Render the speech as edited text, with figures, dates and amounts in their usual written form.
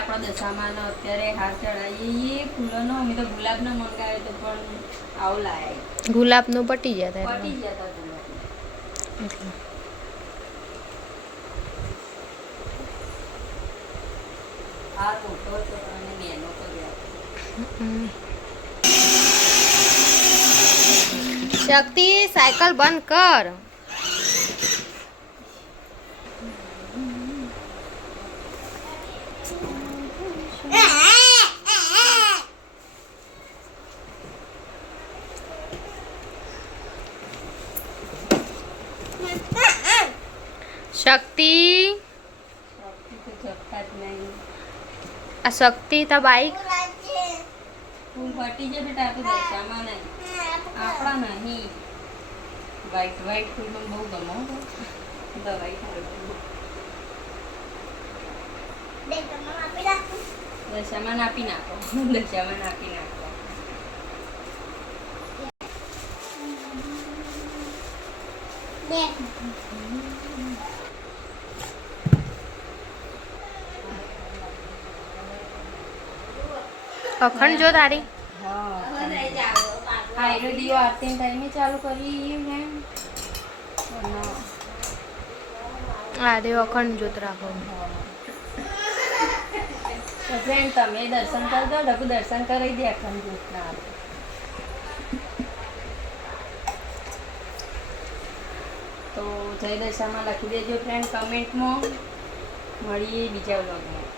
આપણો દશામાનો અત્યારે હાથ ચડાવીએ ફૂલોનો. અમે તો ગુલાબનો મંગાવ્યો તો પણ આવો લાયા. ગુલાબનું પટી જતા પટી જતા ગુલાબ એટલે આ મોટો હતો અને નેનો કર્યો. શક્તિ સાયકલ બંધ કર. શક્તિ તો જપતા જ નહીં. આ શક્તિ તા બાઈક ફૂલ ફટી જાય બેટા. આ તો દશામાં નહીં, આપણા નહીં. વ્હાઈટ વ્હાઈટ ફૂલ મને બહુ ગમો. દવાઈ દશામાં આપી નાખો. દશામાં આપી નાખો. અખંડ જો તારી હાઈરો દીવો આરતી ટાઈમે ચાલુ કરી મેમ. આ દેવ અખંડ જોત રાખો. તો ફ્રેન્ડ તમે દર્શન કરી દો. ડબુ દર્શન કરી દે અખંડ જ્યોતના. તો જય દશામાં લખી દેજો ફ્રેન્ડ કમેન્ટમાં. મળીએ બીજા વ્લોગમાં.